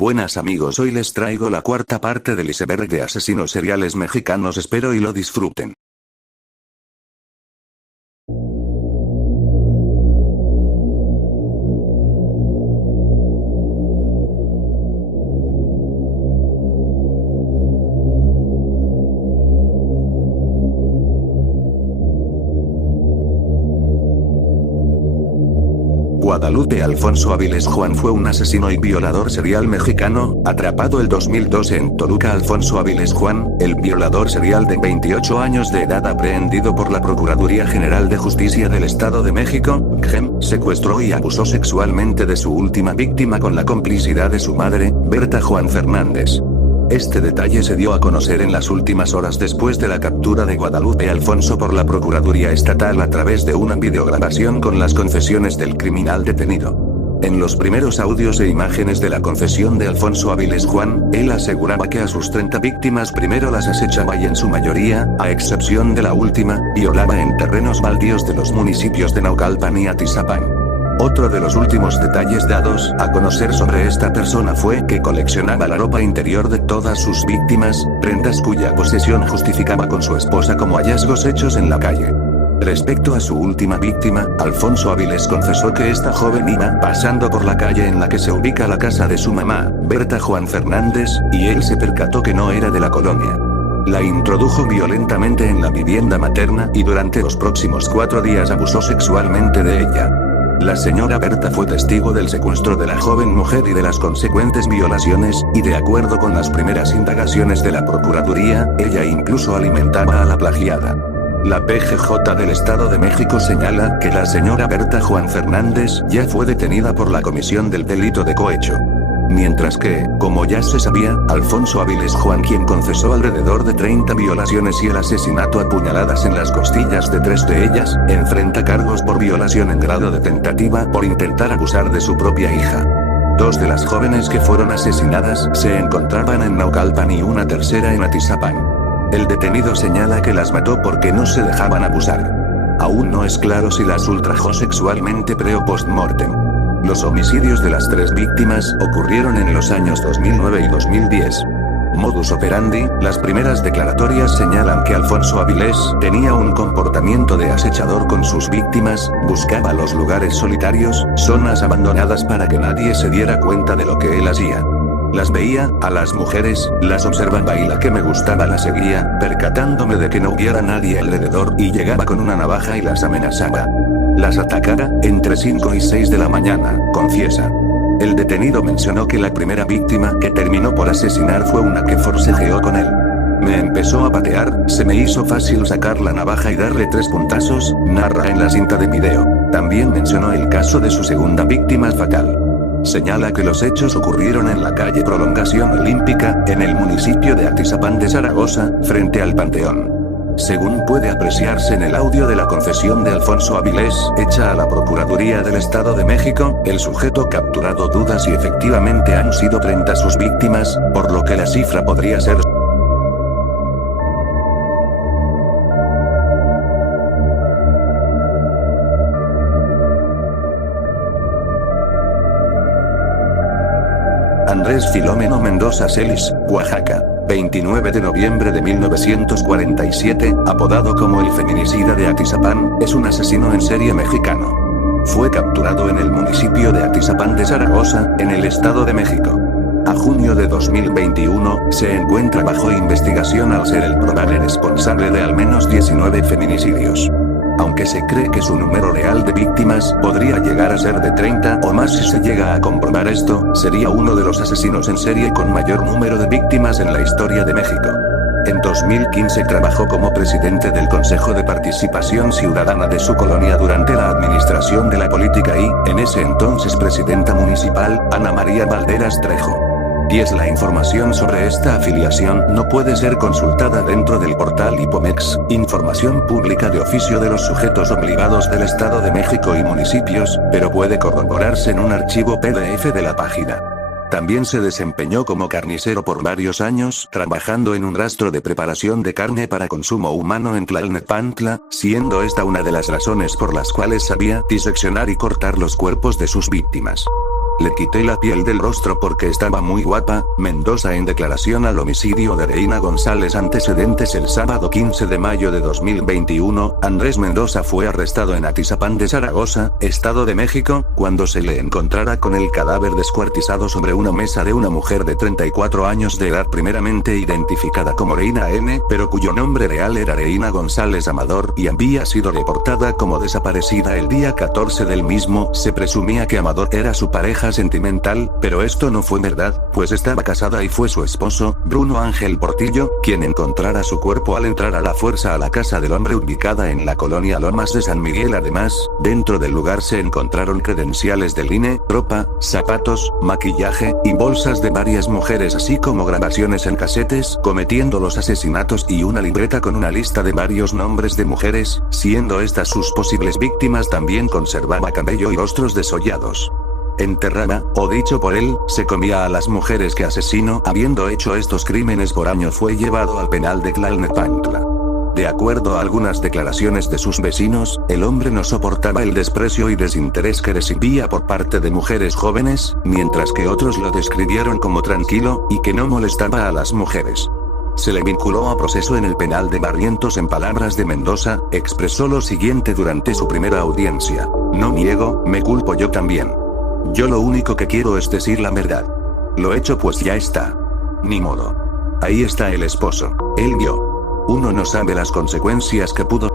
Buenas amigos, hoy les traigo la cuarta parte del iceberg de asesinos seriales mexicanos, espero y lo disfruten. Guadalupe Alfonso Avilés Juan fue un asesino y violador serial mexicano, atrapado el 2012 en Toluca. Alfonso Avilés Juan, el violador serial de 28 años de edad aprehendido por la Procuraduría General de Justicia del Estado de México, GEM, secuestró y abusó sexualmente de su última víctima con la complicidad de su madre, Berta Juan Fernández. Este detalle se dio a conocer en las últimas horas después de la captura de Guadalupe Alfonso por la Procuraduría Estatal a través de una videograbación con las confesiones del criminal detenido. En los primeros audios e imágenes de la confesión de Alfonso Avilés Juan, él aseguraba que a sus 30 víctimas primero las acechaba y en su mayoría, a excepción de la última, violaba en terrenos baldíos de los municipios de Naucalpan y Atizapán. Otro de los últimos detalles dados a conocer sobre esta persona fue que coleccionaba la ropa interior de todas sus víctimas, prendas cuya posesión justificaba con su esposa como hallazgos hechos en la calle. Respecto a su última víctima, Alfonso Avilés confesó que esta joven iba pasando por la calle en la que se ubica la casa de su mamá, Berta Juan Fernández, y él se percató que no era de la colonia. La introdujo violentamente en la vivienda materna y durante los próximos 4 días abusó sexualmente de ella. La señora Berta fue testigo del secuestro de la joven mujer y de las consecuentes violaciones, y de acuerdo con las primeras indagaciones de la Procuraduría, ella incluso alimentaba a la plagiada. La PGJ del Estado de México señala que la señora Berta Juan Fernández ya fue detenida por la comisión del delito de cohecho. Mientras que, como ya se sabía, Alfonso Avilés Juan, quien confesó alrededor de 30 violaciones y el asesinato a puñaladas en las costillas de 3 de ellas, enfrenta cargos por violación en grado de tentativa por intentar abusar de su propia hija. 2 de las jóvenes que fueron asesinadas se encontraban en Naucalpan y una tercera en Atizapán. El detenido señala que las mató porque no se dejaban abusar. Aún no es claro si las ultrajó sexualmente pre o post-mortem. Los homicidios de las 3 víctimas ocurrieron en los años 2009 y 2010. Modus operandi: las primeras declaratorias señalan que Alfonso Avilés tenía un comportamiento de acechador con sus víctimas, buscaba los lugares solitarios, zonas abandonadas para que nadie se diera cuenta de lo que él hacía. Las veía, a las mujeres, las observaba y la que me gustaba la seguía, percatándome de que no hubiera nadie alrededor, y llegaba con una navaja y las amenazaba. Las atacara, entre 5 y 6 de la mañana, confiesa. El detenido mencionó que la primera víctima que terminó por asesinar fue una que forcejeó con él. Me empezó a patear, se me hizo fácil sacar la navaja y darle 3 puntazos, narra en la cinta de video. También mencionó el caso de su segunda víctima fatal. Señala que los hechos ocurrieron en la calle Prolongación Olímpica, en el municipio de Atizapán de Zaragoza, frente al Panteón. Según puede apreciarse en el audio de la confesión de Alfonso Avilés, hecha a la Procuraduría del Estado de México, el sujeto capturado duda si efectivamente han sido 30 sus víctimas, por lo que la cifra podría ser Andrés Filomeno Mendoza Celis, Oaxaca, 29 de noviembre de 1947, apodado como el feminicida de Atizapán, es un asesino en serie mexicano. Fue capturado en el municipio de Atizapán de Zaragoza, en el Estado de México. A junio de 2021, se encuentra bajo investigación al ser el probable responsable de al menos 19 feminicidios. Aunque se cree que su número real de víctimas podría llegar a ser de 30 o más si se llega a comprobar esto, sería uno de los asesinos en serie con mayor número de víctimas en la historia de México. En 2015 trabajó como presidente del Consejo de Participación Ciudadana de su colonia durante la administración de la política y, en ese entonces presidenta municipal, Ana María Valderas Trejo. 10. La información sobre esta afiliación no puede ser consultada dentro del portal IPOMEX, información pública de oficio de los sujetos obligados del Estado de México y municipios, pero puede corroborarse en un archivo PDF de la página. También se desempeñó como carnicero por varios años, trabajando en un rastro de preparación de carne para consumo humano en Tlalnepantla, siendo esta una de las razones por las cuales sabía diseccionar y cortar los cuerpos de sus víctimas. Le quité la piel del rostro porque estaba muy guapa. Mendoza en declaración al homicidio de Reina González. Antecedentes: el sábado 15 de mayo de 2021, Andrés Mendoza fue arrestado en Atizapán de Zaragoza, Estado de México, cuando se le encontrara con el cadáver descuartizado sobre una mesa de una mujer de 34 años de edad, primeramente identificada como Reina N, pero cuyo nombre real era Reina González Amador, y había sido reportada como desaparecida el día 14 del mismo. Se presumía que Amador era su pareja sentimental, pero esto no fue verdad, pues estaba casada y fue su esposo, Bruno Ángel Portillo, quien encontrara su cuerpo al entrar a la fuerza a la casa del hombre ubicada en la colonia Lomas de San Miguel. Además, dentro del lugar se encontraron credenciales del INE, ropa, zapatos, maquillaje, y bolsas de varias mujeres, así como grabaciones en casetes cometiendo los asesinatos y una libreta con una lista de varios nombres de mujeres, siendo estas sus posibles víctimas. También conservaba cabello y rostros desollados. Enterraba, o dicho por él, se comía a las mujeres que asesinó. Habiendo hecho estos crímenes por año, fue llevado al penal de Tlalnepantla. De acuerdo a algunas declaraciones de sus vecinos, el hombre no soportaba el desprecio y desinterés que recibía por parte de mujeres jóvenes, mientras que otros lo describieron como tranquilo, y que no molestaba a las mujeres. Se le vinculó a proceso en el penal de Barrientos. En palabras de Mendoza, expresó lo siguiente durante su primera audiencia: "No niego, me culpo yo también. Yo lo único que quiero es decir la verdad. Lo hecho pues ya está. Ni modo. Ahí está el esposo. Él vio. Uno no sabe las consecuencias que pudo".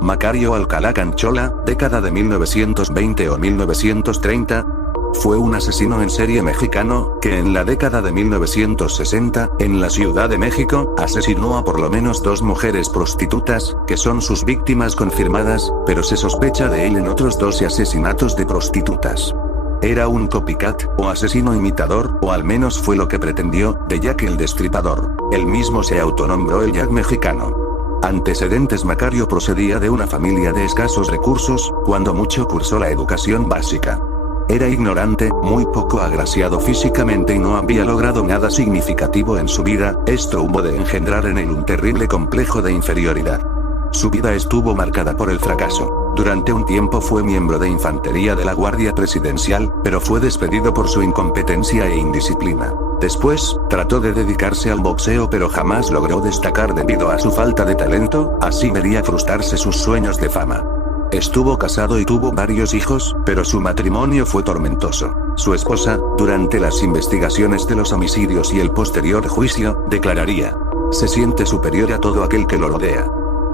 Macario Alcalá Canchola, década de 1920 o 1930. Fue un asesino en serie mexicano, que en la década de 1960, en la Ciudad de México, asesinó a por lo menos 2 mujeres prostitutas, que son sus víctimas confirmadas, pero se sospecha de él en otros 12 asesinatos de prostitutas. Era un copycat, o asesino imitador, o al menos fue lo que pretendió, de Jack el Destripador. Él mismo se autonombró el Jack mexicano. Antecedentes: Macario procedía de una familia de escasos recursos, cuando mucho cursó la educación básica. Era ignorante, muy poco agraciado físicamente y no había logrado nada significativo en su vida. Esto hubo de engendrar en él un terrible complejo de inferioridad. Su vida estuvo marcada por el fracaso. Durante un tiempo fue miembro de infantería de la Guardia Presidencial, pero fue despedido por su incompetencia e indisciplina. Después, trató de dedicarse al boxeo, pero jamás logró destacar debido a su falta de talento. Así vería frustrarse sus sueños de fama. Estuvo casado y tuvo varios hijos, pero su matrimonio fue tormentoso. Su esposa, durante las investigaciones de los homicidios y el posterior juicio, declararía: "Se siente superior a todo aquel que lo rodea".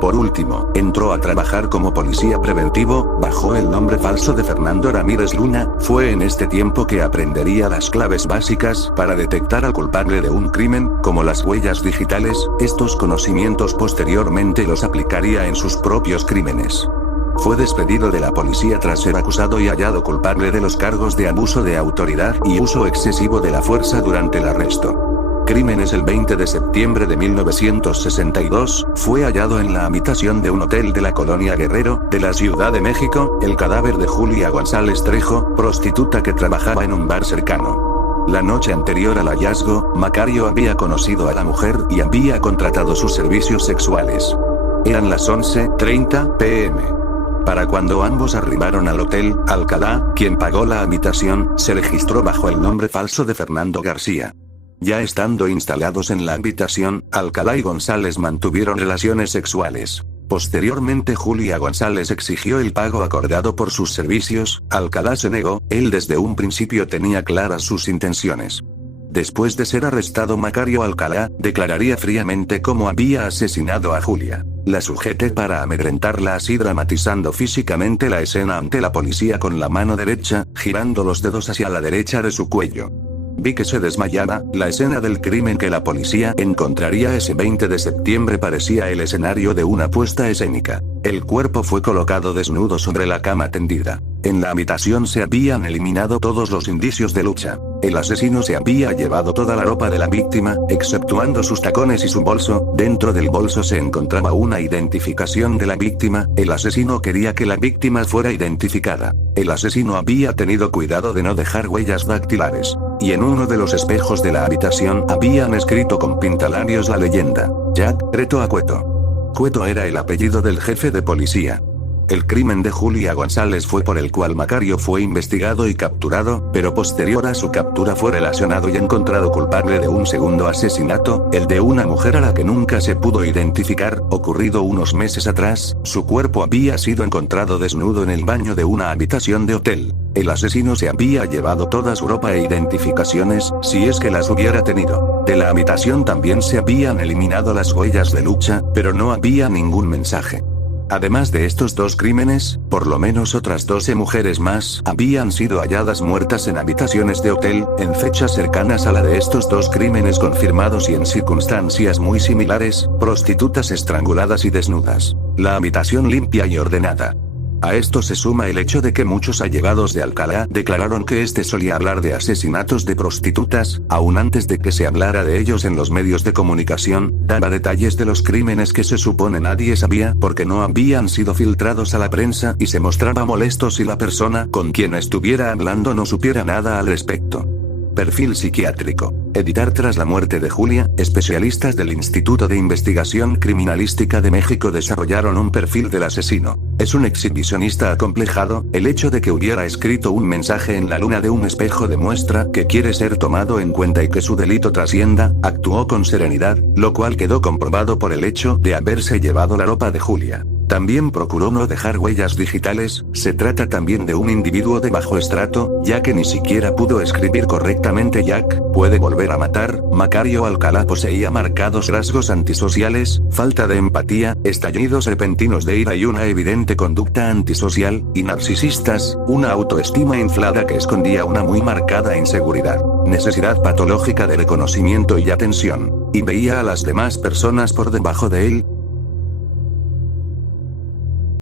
Por último, entró a trabajar como policía preventivo, bajo el nombre falso de Fernando Ramírez Luna. Fue en este tiempo que aprendería las claves básicas para detectar al culpable de un crimen, como las huellas digitales. Estos conocimientos posteriormente los aplicaría en sus propios crímenes. Fue despedido de la policía tras ser acusado y hallado culpable de los cargos de abuso de autoridad y uso excesivo de la fuerza durante el arresto. Crímenes: el 20 de septiembre de 1962, fue hallado en la habitación de un hotel de la colonia Guerrero, de la Ciudad de México, el cadáver de Julia González Trejo, prostituta que trabajaba en un bar cercano. La noche anterior al hallazgo, Macario había conocido a la mujer y había contratado sus servicios sexuales. Eran las 11:30 p.m. Para cuando ambos arribaron al hotel, Alcalá, quien pagó la habitación, se registró bajo el nombre falso de Fernando García. Ya estando instalados en la habitación, Alcalá y González mantuvieron relaciones sexuales. Posteriormente Julia González exigió el pago acordado por sus servicios. Alcalá se negó. Él desde un principio tenía claras sus intenciones. Después de ser arrestado, Macario Alcalá declararía fríamente cómo había asesinado a Julia. La sujeté para amedrentarla, así dramatizando físicamente la escena ante la policía con la mano derecha, girando los dedos hacia la derecha de su cuello. Vi que se desmayaba. La escena del crimen que la policía encontraría ese 20 de septiembre parecía el escenario de una puesta escénica. El cuerpo fue colocado desnudo sobre la cama tendida. En la habitación se habían eliminado todos los indicios de lucha. El asesino se había llevado toda la ropa de la víctima, exceptuando sus tacones y su bolso. Dentro del bolso se encontraba una identificación de la víctima. El asesino quería que la víctima fuera identificada. El asesino había tenido cuidado de no dejar huellas dactilares. Y en uno de los espejos de la habitación habían escrito con pintalabios la leyenda: Jack Reto a Cueto. Cueto era el apellido del jefe de policía. El crimen de Julia González fue por el cual Macario fue investigado y capturado, pero posterior a su captura fue relacionado y encontrado culpable de un segundo asesinato, el de una mujer a la que nunca se pudo identificar, ocurrido unos meses atrás. Su cuerpo había sido encontrado desnudo en el baño de una habitación de hotel. El asesino se había llevado toda su ropa e identificaciones, si es que las hubiera tenido. De la habitación también se habían eliminado las huellas de lucha, pero no había ningún mensaje. Además de estos dos crímenes, por lo menos otras 12 mujeres más habían sido halladas muertas en habitaciones de hotel, en fechas cercanas a la de estos dos crímenes confirmados y en circunstancias muy similares, prostitutas estranguladas y desnudas. La habitación limpia y ordenada. A esto se suma el hecho de que muchos allegados de Alcalá declararon que este solía hablar de asesinatos de prostitutas, aún antes de que se hablara de ellos en los medios de comunicación. Daba detalles de los crímenes que se supone nadie sabía porque no habían sido filtrados a la prensa y se mostraba molesto si la persona con quien estuviera hablando no supiera nada al respecto. Perfil psiquiátrico. Editar tras la muerte de Julia, especialistas del Instituto de Investigación Criminalística de México desarrollaron un perfil del asesino. Es un exhibicionista acomplejado. El hecho de que hubiera escrito un mensaje en la luna de un espejo demuestra que quiere ser tomado en cuenta y que su delito trascienda. Actuó con serenidad, lo cual quedó comprobado por el hecho de haberse llevado la ropa de Julia. También procuró no dejar huellas digitales. Se trata también de un individuo de bajo estrato, ya que ni siquiera pudo escribir correctamente Jack puede volver a matar. Macario Alcalá poseía marcados rasgos antisociales, falta de empatía, estallidos repentinos de ira y una evidente conducta antisocial, y narcisistas, una autoestima inflada que escondía una muy marcada inseguridad, necesidad patológica de reconocimiento y atención, y veía a las demás personas por debajo de él.